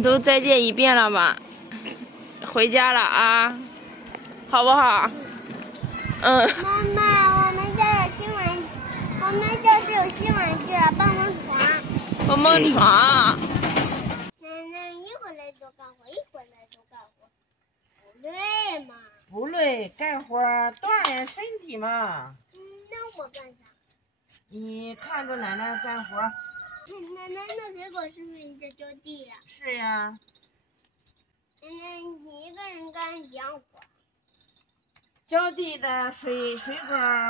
你都再见一遍了吧？回家了啊，好不好？嗯。妈妈，我们家有新玩具，我们教室有新玩具了，棒棒床。棒棒床。奶奶一会儿来多干活，一会儿来多干活，不累吗？不累，干活锻炼身体嘛。那我干啥？你看着奶奶干活。奶奶，那水果是不是你在浇地呀？是呀。奶奶，你一个人干几样活？浇地的水果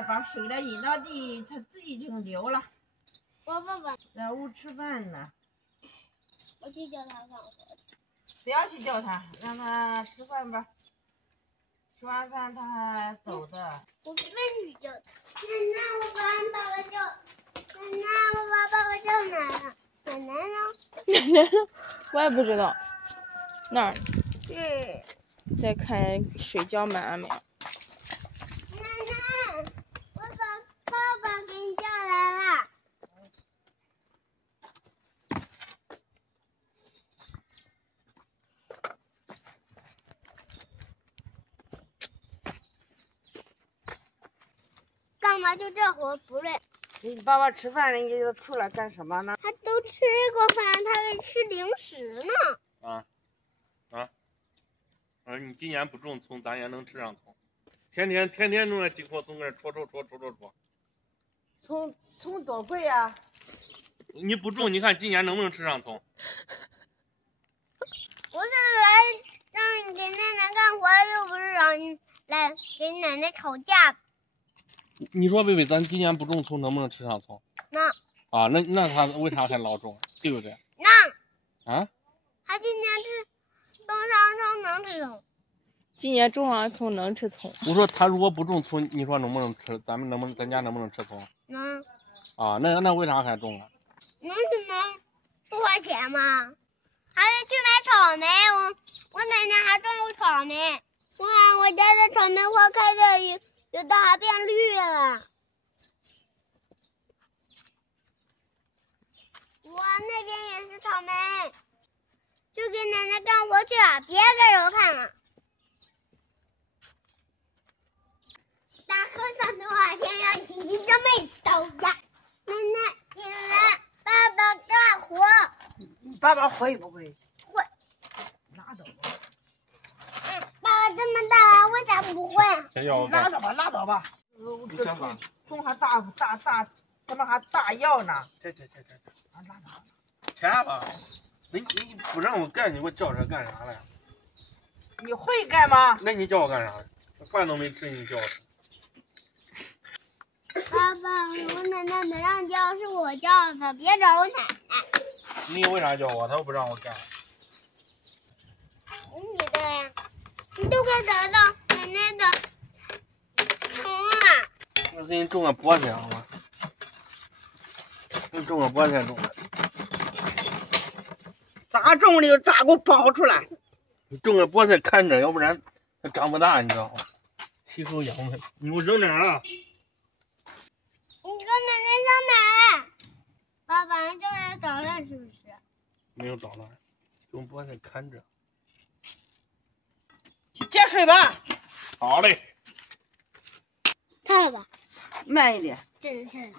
把水了引到地，它自己就流了。我爸爸在屋吃饭呢。我去叫他干活。不要去叫他，让他吃饭吧。吃完饭他还走的。我非去叫他。奶奶，我把爸爸叫。奶奶，我把爸爸叫哪了？奶奶呢？奶奶呢？我也不知道。那儿。再看水浇满了没有？奶奶，我把爸爸给你叫来了。干嘛就这活不累？你爸爸吃饭，人家就出来干什么呢？他都吃过饭，他还吃零食呢。你今年不种葱，咱也能吃上葱。天天弄那几颗葱，搁这戳。葱多贵呀！你不种，你看今年能不能吃上葱？不是来让你给奶奶干活，又不是让你来给奶奶吵架。你说薇薇，咱今年不种葱，能不能吃上葱？能。啊，那他为啥还老种？对不对？能。啊？他今年种上葱能吃葱。今年种上葱能吃葱。我说他如果不种葱，你说能不能吃？咱家能不能吃葱？能。啊，那为啥还种啊？能是能，不花钱吗？还得去买草莓，我奶奶还种过草莓。哇，我家的草莓花开的有的还变绿了。哇，那边也是草莓，就给奶奶干活去啊，别给我看了。大和尚的话，天上星星就没到家。奶奶，你来，爸爸干活。你爸爸会不会？会。拉倒吧。爸爸这么大了，为啥不会？拉倒吧。你想法？葱还大，他们还大药呢。这。拉倒。钱吧，你不让我干，你给我叫这干啥来？你会干吗？那你叫我干啥？饭都没吃，你叫我。爸爸，我奶奶没让叫，是我叫的，别找我奶奶。你为啥叫我？他又不让我干。你的呀，你都快得到奶奶的葱了。我给你种个菠菜好吗？给你种个菠菜种。咋种的咋给我包出来？你种个菠菜看着，要不然它长不大，你知道吗？吸收养分。你给我扔哪儿了？你跟奶奶上哪儿？爸爸就来捣乱是不是？没有捣乱，种菠菜看着。去接水吧。好嘞。看了吧。慢一点。真是的。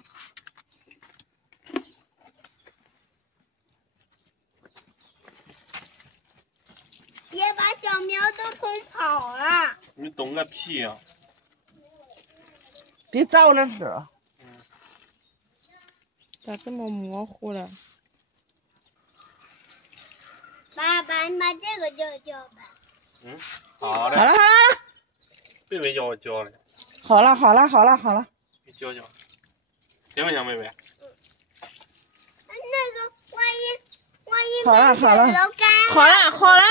别把小苗都冲跑了。你懂个屁呀！别扎我那手。咋这么模糊了？爸爸，你把这个浇吧。好嘞。好了。贝贝叫我浇的。好了。你浇。行不行，贝贝？那个万一好了。好了。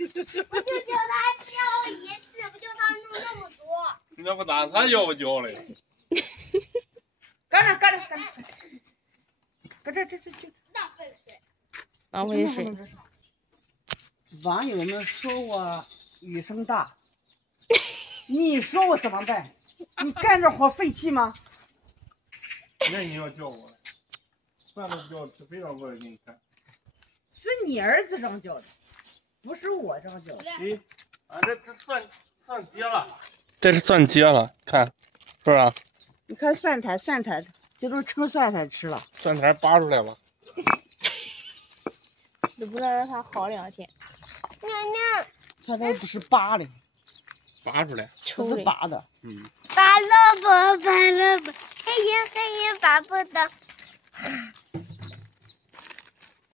不就叫他浇一次，不就他弄那么多？那不咋他叫我浇嘞？干着。这。浪费水。浪费水。网友们说我雨声大，你说我怎么办？你干这活费气吗？那你要叫我。蒜都不叫吃，非让过来给你看。是你儿子这样叫的，不是我这样叫的。咦，啊，这蒜结了，这是蒜结了，看，是不是？你看蒜苔，这都成蒜苔吃了。蒜苔拔出来了。都不能让它好2天，娘娘，蒜苔不是拔的，拔出来，不抽的。是拔的。嗯，拔萝卜，黑夜拔不到。